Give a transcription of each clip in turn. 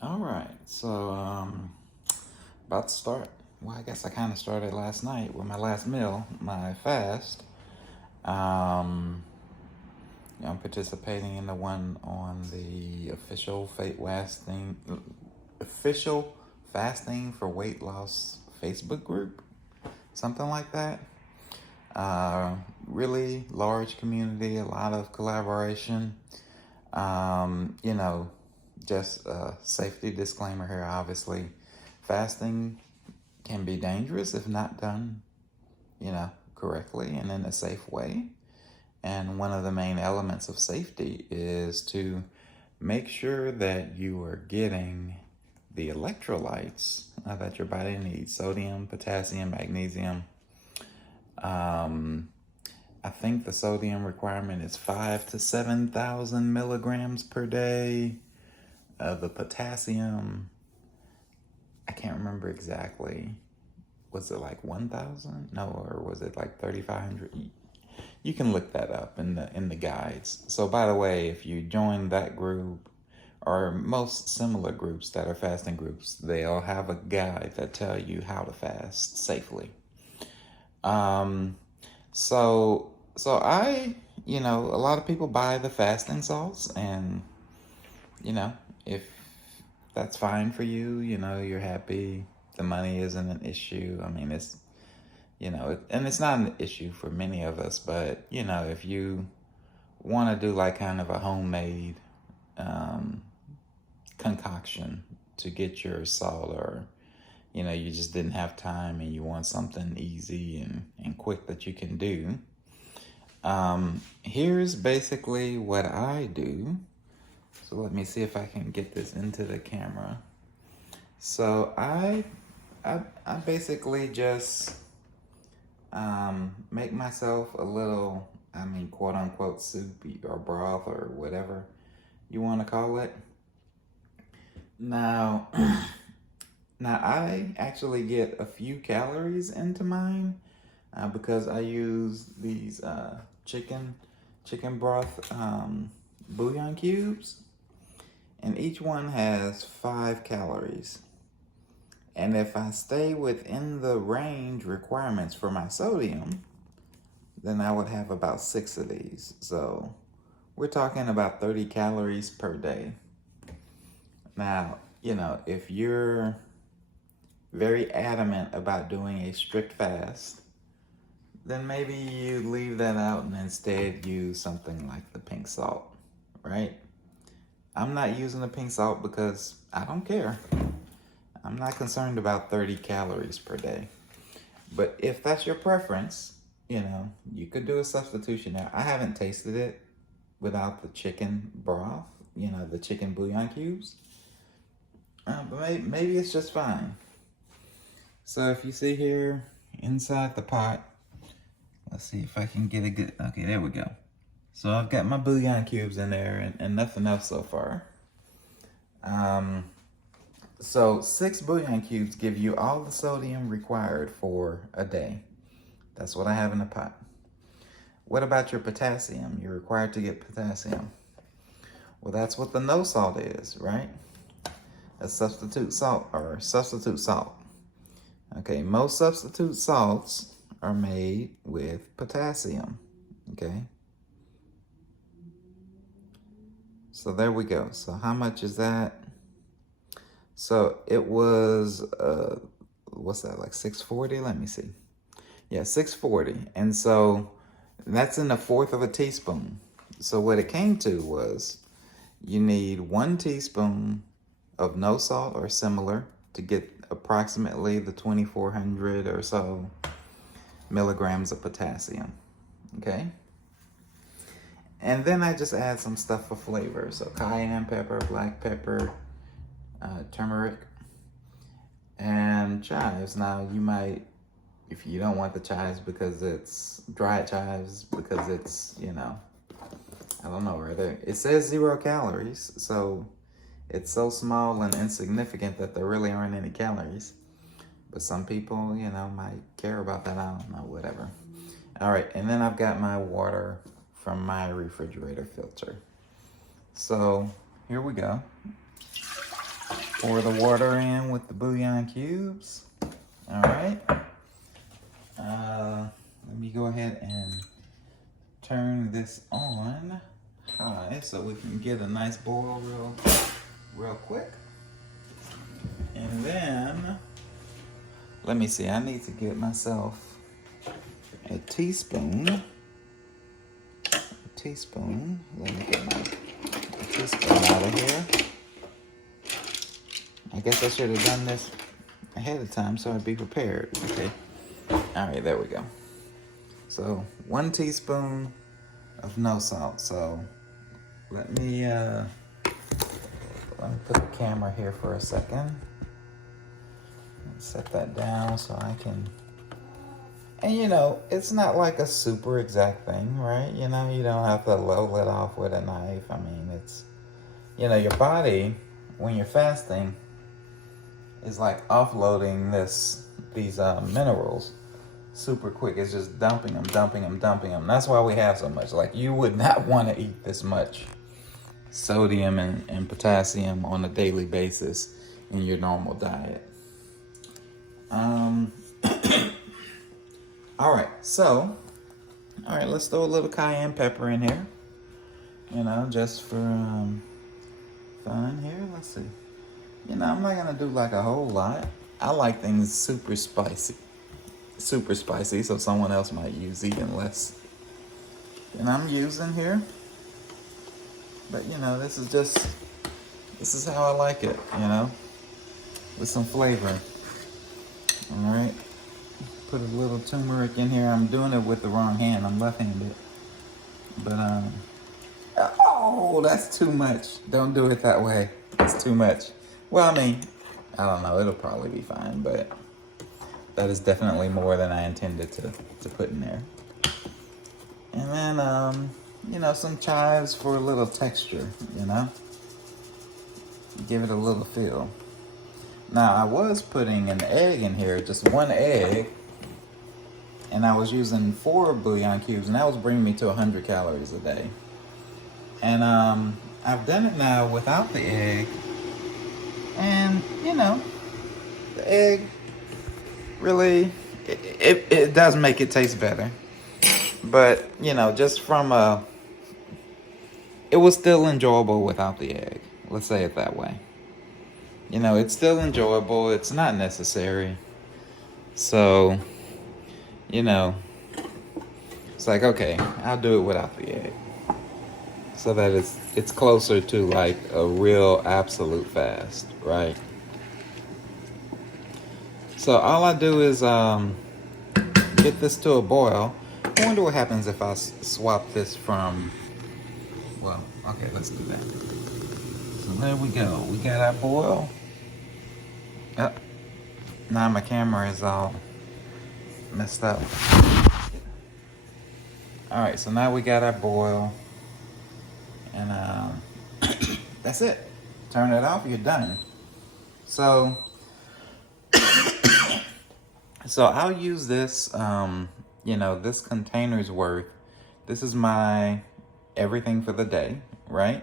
All right, so about to start. Well, I guess I kind of started last night with my last meal, my fast. Um, I'm participating in the one on the official fasting for weight loss Facebook group, something like that. Really large community, a lot of collaboration. You know, just a safety disclaimer here, obviously. Fasting can be dangerous if not done, correctly and in a safe way. And one of the main elements of safety is to make sure that you are getting the electrolytes that your body needs: sodium, potassium, magnesium. Um, I think the sodium requirement is 5 to 7,000 milligrams per day. The potassium, I can't remember exactly. Was it like 1,000? No, or was it like 3,500? You can look that up in the guides. So by the way, if you join that group or most similar groups that are fasting groups, they all have a guide that tell you how to fast safely. Um, so I, a lot of people buy the fasting salts, and you know, if that's fine for you, you're happy, the money isn't an issue. I mean, and it's not an issue for many of us, but if you want to do like kind of a homemade um, concoction to get your salt, or you just didn't have time and you want something easy and quick that you can do, here's basically what I do. So let me see if I can get this into the camera. So I basically just make myself a little, quote unquote, soup or broth or whatever you want to call it. Now, now I actually get a few calories into mine because I use these chicken broth bouillon cubes, and each one has 5 calories. And if I stay within the range requirements for my sodium, then I would have about 6 of these. So we're talking about 30 calories per day. Now, if you're very adamant about doing a strict fast, then maybe you leave that out and instead use something like the pink salt, right? I'm not using the pink salt because I don't care. I'm not concerned about 30 calories per day. But if that's your preference, you could do a substitution there. I haven't tasted it without the chicken broth, the chicken bouillon cubes. But maybe it's just fine. So if you see here inside the pot, let's see if I can get a good, okay, there we go. So I've got my bouillon cubes in there and nothing else so far. So 6 bouillon cubes give you all the sodium required for a day. That's what I have in the pot. What about your potassium? You're required to get potassium. Well, that's what the no salt is, right? A substitute salt or substitute salt. Okay, most substitute salts are made with potassium. Okay. So there we go. So how much is that? So it was, what's that, like 640? Let me see. Yeah, 640. And so that's in a fourth of a teaspoon. So what it came to was you need 1 teaspoon of no salt or similar to get approximately the 2,400 or so milligrams of potassium. Okay. And then I just add some stuff for flavor. So cayenne pepper, black pepper, turmeric, and chives. Now you might, if you don't want the chives because it's dried chives, because it's, I don't know, right? It says 0 calories, so it's so small and insignificant that there really aren't any calories. But some people, might care about that. I don't know, whatever. All right, and then I've got my water from my refrigerator filter. So here we go. Pour the water in with the bouillon cubes. All right. Let me go ahead and turn this on high so we can get a nice boil real quick. And then, let me see, I need to get myself a teaspoon. Let me get my teaspoon out of here. I guess I should have done this ahead of time so I'd be prepared. Okay. All right, there we go. So 1 teaspoon of no salt. So let me put the camera here for a second. Set that down so I can. And you know, it's not like a super exact thing, right? You know, you don't have to level it off with a knife. I mean, it's, you know, your body, when you're fasting, is like offloading these minerals super quick. It's just dumping them. That's why we have so much. Like, you would not want to eat this much sodium and potassium on a daily basis in your normal diet. All right, let's throw a little cayenne pepper in here, you know, just for fun here. Let's see. You know, I'm not gonna do like a whole lot. I like things super spicy, so someone else might use even less than I'm using here. But you know, this is how I like it, you know, with some flavor. All right, put a little turmeric in here. I'm doing it with the wrong hand. I'm left-handed. But oh, that's too much. Don't do it that way. It's too much. Well, I mean, I don't know. It'll probably be fine, but that is definitely more than I intended to put in there. And then, you know, some chives for a little texture, you know? Give it a little feel. Now, I was putting an egg in here, just 1 egg, and I was using 4 bouillon cubes, and that was bringing me to 100 calories a day. And I've done it now without the egg, and, you know, the egg really, it does make it taste better. But, you know, just from it was still enjoyable without the egg. Let's say it that way. You know, it's still enjoyable. It's not necessary. So, you know, it's like, okay, I'll do it without the egg. So that it's closer to like a real absolute fast, right? So all I do is get this to a boil. I wonder what happens if I swap this from, well, okay, let's do that. So there we go. We got our boil. Yep. Now my camera is all messed up. All right, so now we got our boil. And that's it. Turn it off, you're done. So, so I'll use this, you know, this container's worth. This is my everything for the day, right?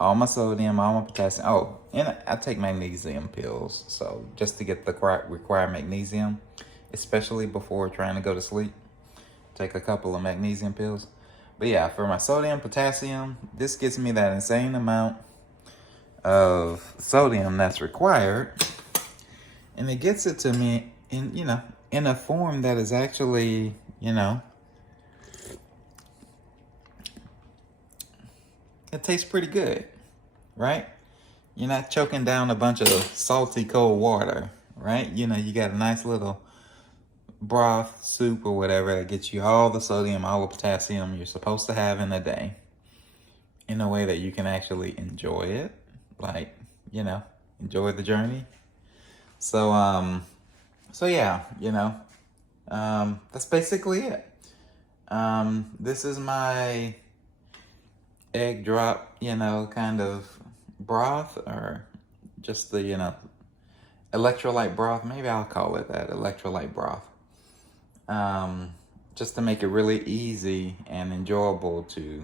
All my sodium, all my potassium. Oh, and I take magnesium pills. So just to get the required magnesium, especially before trying to go to sleep, take a couple of magnesium pills. But yeah, for my sodium, potassium, this gets me that insane amount of sodium that's required. And it gets it to me in, you know, in a form that is actually, you know, it tastes pretty good, right? You're not choking down a bunch of salty cold water, right? You know, you got a nice little broth, soup, or whatever that gets you all the sodium, all the potassium you're supposed to have in a day in a way that you can actually enjoy it. Like, you know, enjoy the journey. So, so yeah, you know, that's basically it. This is my egg drop, you know, kind of broth, or just the, you know, electrolyte broth. Maybe I'll call it that, electrolyte broth. Just to make it really easy and enjoyable to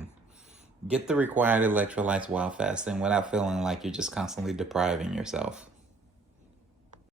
Get the required electrolytes while fasting without feeling like you're just constantly depriving yourself.